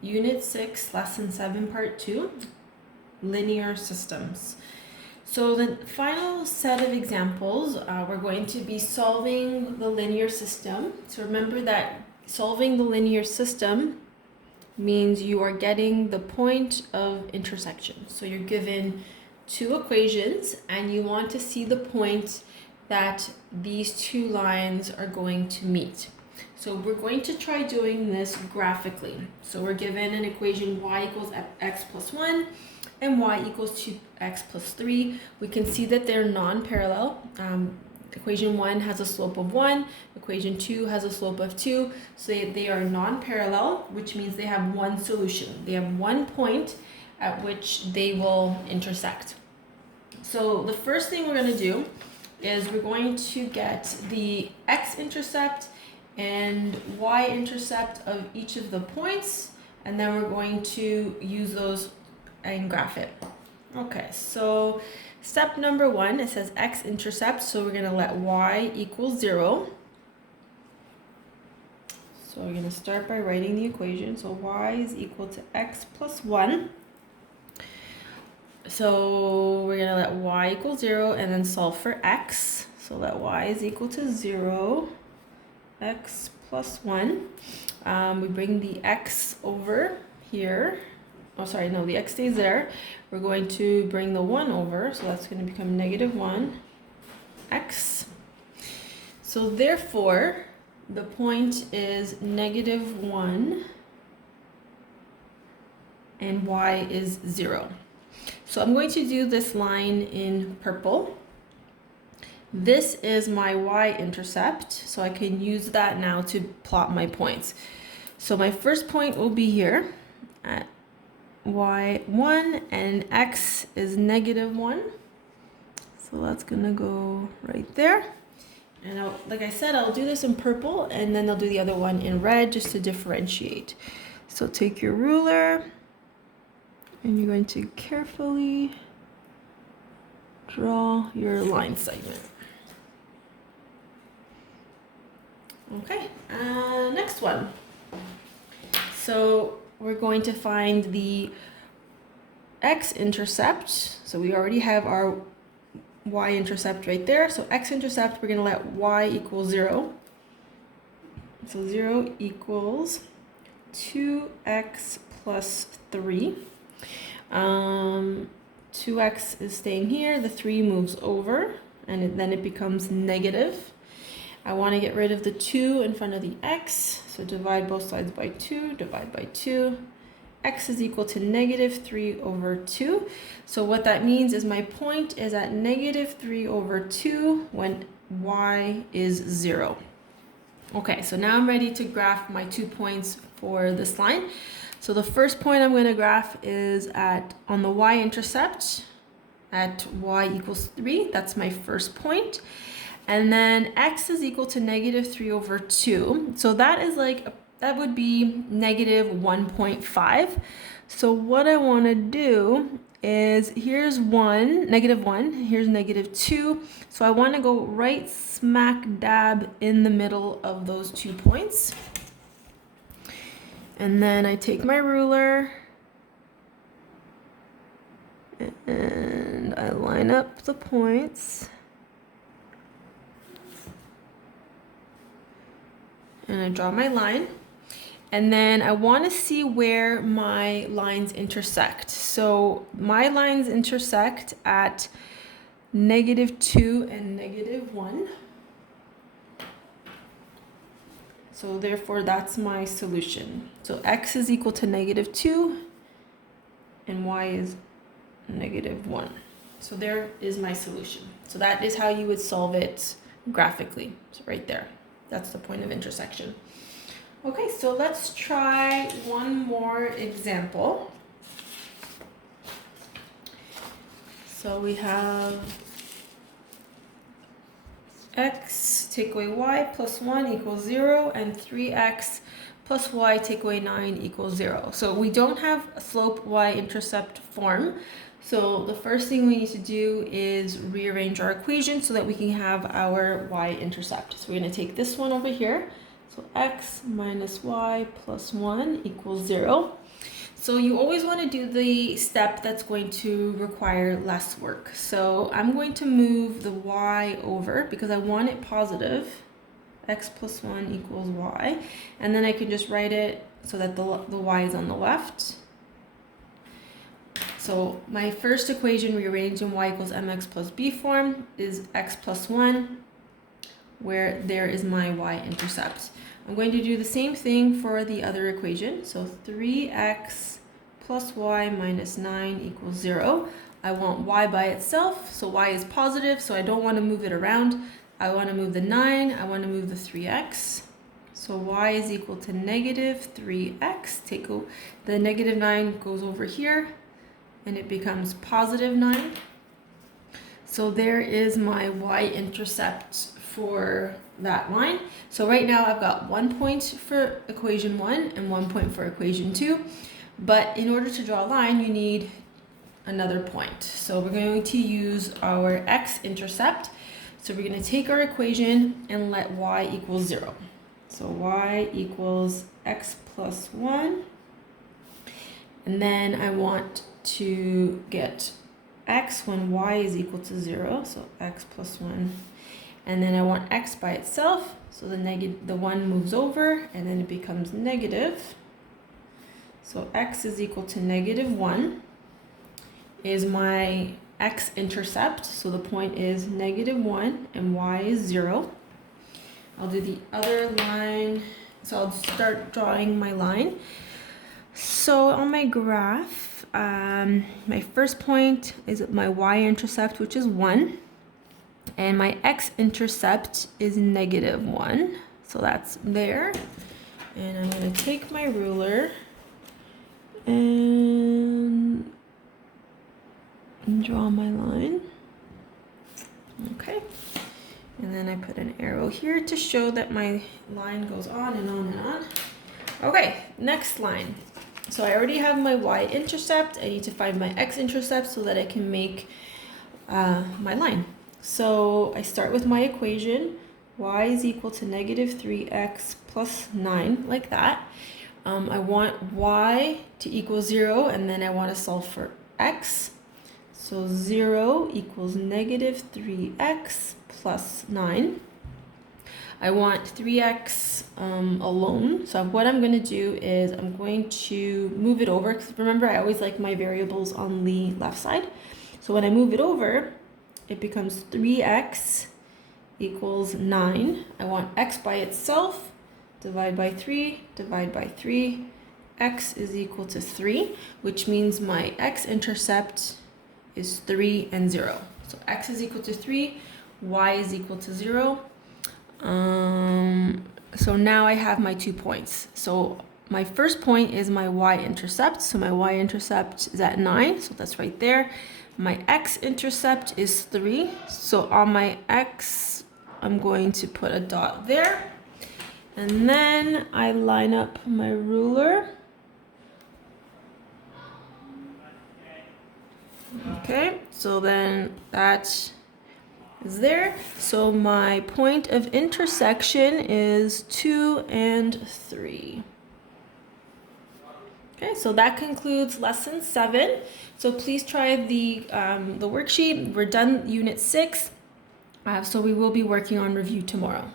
Unit 6, Lesson 7, Part 2, Linear Systems. So the final set of examples, we're going to be solving the linear system. So remember that solving the linear system means you are getting the point of intersection. So you're given two equations and you want to see the point that these two lines are going to meet. So we're going to try doing this graphically. So we're given an equation y equals x plus 1 and y equals 2x plus 3. We can see that they're non-parallel. Equation 1 has a slope of 1, equation 2 has a slope of 2, so they are non-parallel, which means they have one solution. They have one point at which they will intersect. So the first thing we're going to do is we're going to get the x-intercept and y-intercept of each of the points, and then we're going to use those and graph it. Okay, so step number 1, it says x-intercept, so we're going to let y equal 0. So we're going to start by writing the equation. So y is equal to x plus 1. So we're going to let y equal 0 and then solve for x. So let y is equal to 0, x plus 1. We bring the x over here. Oh, sorry, no, the x stays there. We're going to bring the 1 over, so that's going to become negative 1, x. So therefore, the point is negative 1, and y is 0. So I'm going to do this line in purple. This is my y-intercept, so I can use that now to plot my points. So my first point will be here at y1, and x is negative 1. So that's gonna go right there. And like I said, I'll do this in purple, and then I'll do the other one in red just to differentiate. So take your ruler, and you're going to carefully draw your line segment. Okay, next one. So we're going to find the x-intercept. So we already have our y-intercept right there. So x-intercept, we're going to let y equal 0. So 0 equals 2x plus 3. 2x is staying here. The 3 moves over, and then it becomes negative. I want to get rid of the 2 in front of the x, so divide both sides by 2, divide by 2. X is equal to negative 3 over 2. So what that means is my point is at negative 3 over 2 when y is 0. Okay, so now I'm ready to graph my 2 points for this line. So the first point I'm going to graph is on the y-intercept at y equals 3. That's my first point. And then x is equal to negative 3 over 2. So that is that would be negative 1.5. So what I want to do is here's 1, negative 1, here's negative 2. So I want to go right smack dab in the middle of those 2 points. And then I take my ruler and I line up the points. And I draw my line. And then I want to see where my lines intersect. So my lines intersect at negative 2 and negative 1. So therefore, that's my solution. So x is equal to negative 2 and y is negative 1. So there is my solution. So that is how you would solve it graphically. So right there. That's the point of intersection. Okay, so let's try one more example. So we have x take away y plus 1 equals 0, and 3x plus y take away 9 equals 0. So we don't have a slope y-intercept form. So the first thing we need to do is rearrange our equation so that we can have our y-intercept. So we're going to take this one over here. So x minus y plus 1 equals 0. So you always want to do the step that's going to require less work. So I'm going to move the y over because I want it positive. X plus 1 equals y. And then I can just write it so that the y is on the left. So my first equation rearranged in y equals mx plus b form is x plus 1, where there is my y-intercept. I'm going to do the same thing for the other equation. So 3x plus y minus 9 equals 0. I want y by itself, so y is positive, so I don't want to move it around. I want to move the 9, I want to move the 3x. So y is equal to negative 3x. The negative 9 goes over here, and it becomes positive 9. So there is my y-intercept for that line. So right now I've got 1 point for equation 1 and 1 point for equation 2. But in order to draw a line, you need another point. So we're going to use our x-intercept. So we're going to take our equation and let y equals 0. So y equals x plus 1. And then I want to get x when y is equal to 0. So x plus 1. And then I want x by itself. So the 1 moves over and then it becomes negative. So x is equal to negative 1 is my x-intercept. So the point is negative 1 and y is 0. I'll do the other line. So I'll start drawing my line. So on my graph, my first point is my y-intercept, which is 1. And my x-intercept is negative 1. So that's there. And I'm going to take my ruler and draw my line. Okay. And then I put an arrow here to show that my line goes on and on and on. Okay, next line. So I already have my y-intercept. I need to find my x-intercept so that I can make my line. So I start with my equation. Y is equal to negative 3x plus 9, like that. I want y to equal 0, and then I want to solve for x. So 0 equals negative 3x plus 9. I want 3x alone. So what I'm going to do is I'm going to move it over. Because remember, I always like my variables on the left side. So when I move it over, it becomes 3x equals 9. I want x by itself. Divide by 3, divide by 3. X is equal to 3, which means my x-intercept is 3 and 0. So x is equal to 3, y is equal to 0. So now I have my 2 points. So my first point is my y-intercept. So my y-intercept is at 9, so that's right there. My x-intercept is 3. So on my x, I'm going to put a dot there. And then I line up my ruler. Okay, so then that is there. So my point of intersection is 2 and 3. Okay, so that concludes lesson 7. So please try the worksheet. We're done unit 6. So we will be working on review tomorrow.